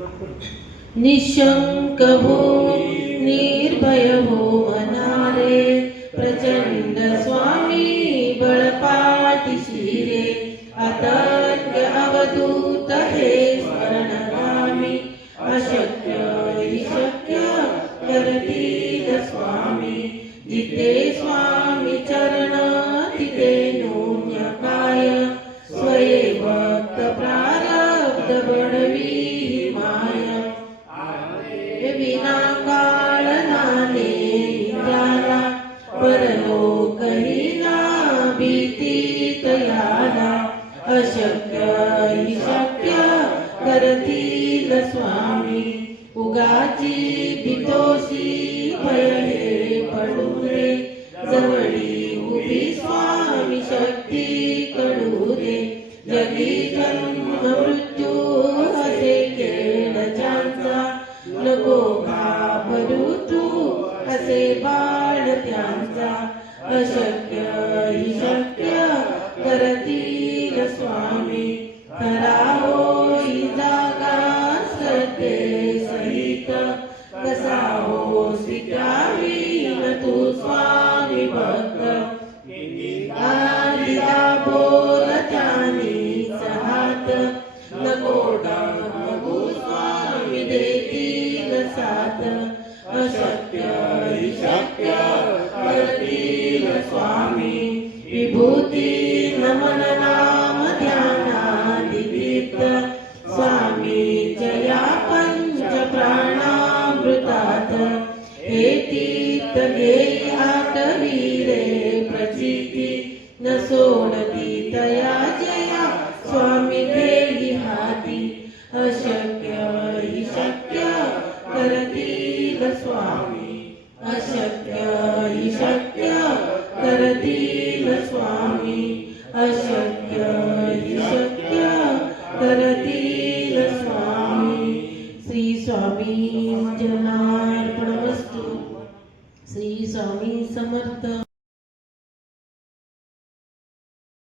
निशंक हो निर्भय हो मनारे, प्रचंड स्वामी बळपाठीशी रे, अतर्क्य अवधूत हे स्मरणगामी, अशक्य हि शक्य करतील स्वामी, जिथे स्वामी चरण तिथे नून्य काय, स्वये भक्त प्रारब्ध बडवी माया, विना काळ नाने निराला, परलोक हिना भीती तयाला, अशक्य हि शक्य करतील स्वामी, उगाची भीतोशी भय हे पडू रे, जवळी उभी स्वामी शक्ती कडू दे, जगी जन्म मृत्यू असे खेळ ज्यांचा, नको घाबरू तू असे बाळ त्यांचा, अशक्य हि शक्य करतील स्वामी, खरा होई जागा सत्ये सहित, कसा हो स्वीकारीन तू स्वामी भक्त, आदिला बोल त्यानीच हात, नको डागू स्वामी देतील साथ, अशक्य हि शक्य करतील स्वामी, विभूती नमन नाम ध्यानादि दीप्त, स्वामी जया पंच प्राणामृतात, हे तीर्थ घेई आठवी रे प्रचिती, न सोडती तया जया स्वामी घेई हाती, अशक्य हि शक्य करतील स्वामी, अशक्य हि शक्य करतील स्वामी, अशक्य हि शक्य करतील स्वामी. श्री स्वामी जना